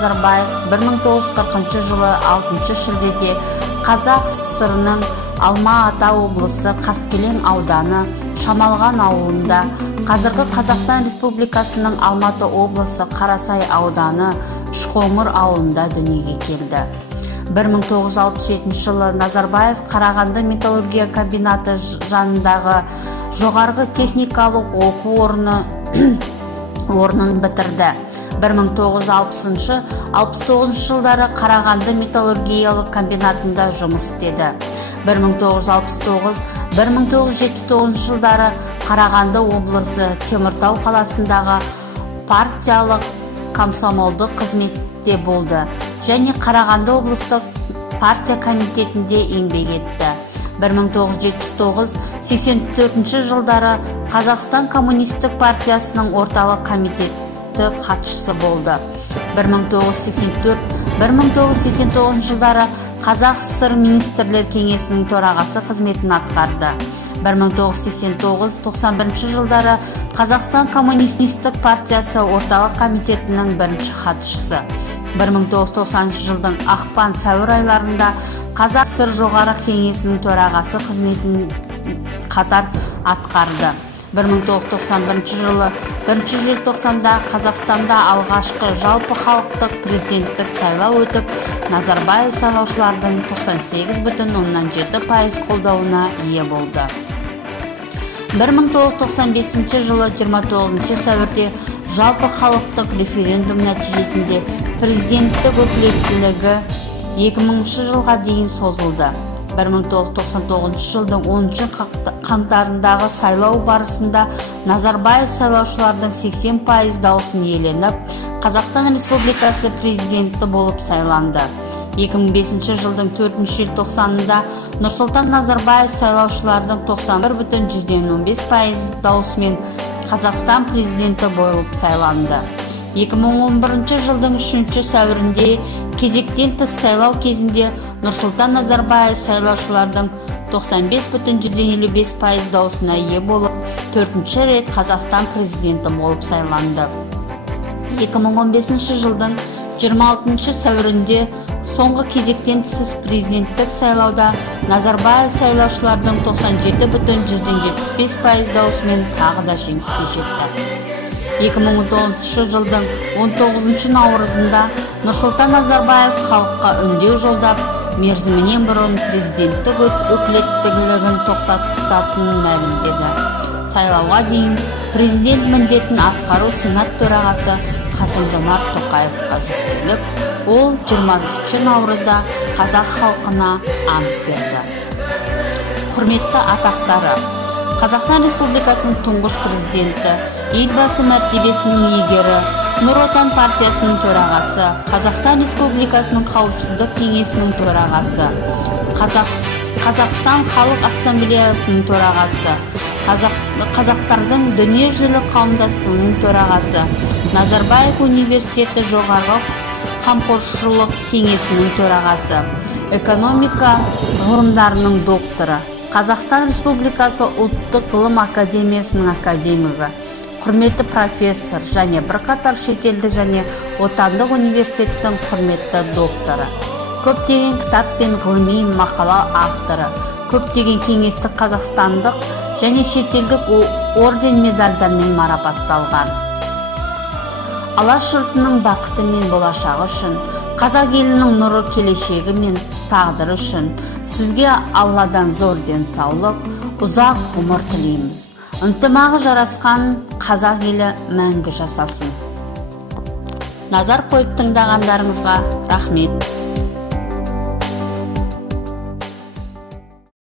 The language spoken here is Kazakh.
Назарбаев 1940 жылы 6 шілдеде Қазақ ССР-ның Алма-Ата облысы Қаскелең ауданы Шамалған ауылында, қазіргі Қазақстан Республикасының Алматы облысы Қарасай ауданы Үшқоңыр ауылында дүниеге келді. 1967 жылы Назарбаев Қарағанды металлургия комбинаты жанындағы жоғарғы техникалық оқу орнын бітірді. 1960-69 жылдары Қарағанды металлургиялық комбинатында жұмыс істеді. 1969-1979 жылдары Қарағанды облысы Теміртау қаласындағы партиялық комсомолдық қызметте болды және Қарағанды облыстық партия комитетінде еңбек етті. 1979-84 жылдары Қазақстан коммунистік партиясының орталық комитеті хатшысы болды. 1984-1989 жылдары Қазақ ССР министрлер кеңесінің төрағасы қызметін атқарды. 1989-91 жылдары Қазақстан коммунистік партиясы орталық комитетінің бірінші хатшысы. 1990 жылдың ақпан-сәуір айларында Қазақ ССР жоғары кеңесінің төрағасы қызметін қатар атқарды. 1991 жылы 1 желтоқсанда Қазақстанда алғашқы жалпы халықтық президенттік сайлау өтіп, Назарбаев сайлаушылардың 98,7% қолдауына ие болды. 1995 жылы 29 сәуірде жалпы халықтық референдум нәтижесінде президенттік өкілеттілігі 2000 жылға дейін созылды. 1999 жылдың 10 қаңтарындағы сайлау барысында Назарбаев сайлаушылардың 80% дауысын иеленіп, Қазақстан Республикасы президенті болып сайланды. 2005 жылдың 4 желтоқсанында Нұрсұлтан Назарбаев сайлаушылардың 91,15% дауысымен Қазақстан президенті болып сайланды. 2011 жылдың 3 сәуірінде кезектен тыс сайлау кезінде Нұрсұлтан Назарбаев сайлаушылардың 95,55% дауысына ие болып, 4-ші рет Қазақстан президенті болып сайланды. 2015 жылдың 26 сәуірінде соңғы кезектен тыс президенттік сайлауда Назарбаев сайлаушылардың 97,75% дауысымен тағы да жеңіске жетті. 2019 жылдың 19 наурызында Нұрсұлтан Назарбаев халыққа үндеу жолдап, мерзімінен бұрын президенттік өкілеттілігін тоқтататынын мәлімдеді. Сайлауға дейін президент міндетін атқару Сенат төрағасы Қасым-Жомарт Тоқаевқа жүктеліп, ол 20 наурызда қазақ халқына ант берді. Құрметті атақтары: Қазақстан Республикасының тұңғыш президенті, елбасы мәртебесінің иегері, Нұр Отан партиясының төрағасы, Қазақстан Республикасының қауіпсіздік кеңесінің төрағасы, Қазақстан халық ассамблеясының төрағасы, Қазақтардың дүниежүзілік қауымдастығының төрағасы, Назарбаев университеті жоғарғы қамқоршылық кеңесінің төрағасы, экономика ғылымдарының докторы, Қазақстан Республикасы ұлттық ғылым академиясының академигі, құрметті профессор және бірқатар шетелдік және отандық университеттің құрметті докторы, көптеген кітап пен ғылыми мақала авторы, көптеген кеңестік қазақстандық және шетелдік орден медальдармен марапатталған. Алаш жұртының бақыты мен болашағы үшін, қазақ елінің нұры келешегі мен тағдыры үшін сізге Алладан зор денсаулық, ұзақ ғұмыр тілейміз. Ынтымағы жарасқан қазақ елі мәңгі жасасын. Назар қойып тыңдағандарыңызға рахмет.